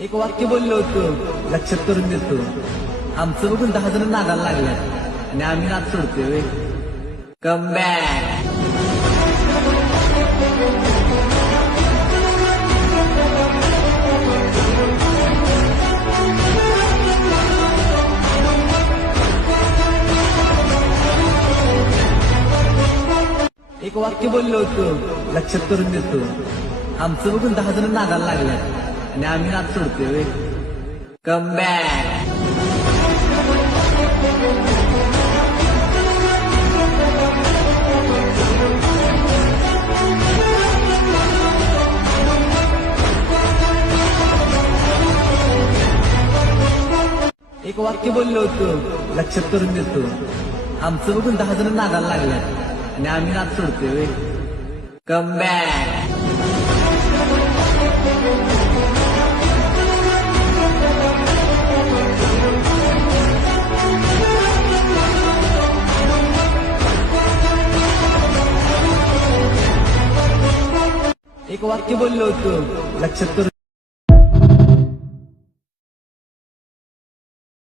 एक वाक्य बोललो होतो लक्षात करून देतो. आमचं बघून 10 जण नादाला लागल्यात आणि आम्ही नाद सोडतोय. Come back. एक वाक्य बोललो होतो लक्षात करून देतो. आमचं बघून 10 जण नादाला लागल्यात आणि आम्ही नाद सोडतोय. Come back. एक वाक्य बोललो होतो लक्षात करून देतो. आमचं बघून 10 जण नादाला लागल्यात आणि आम्ही नाद सोडतोय. Come back. एक वाक्य बोललो होतो लक्षात करून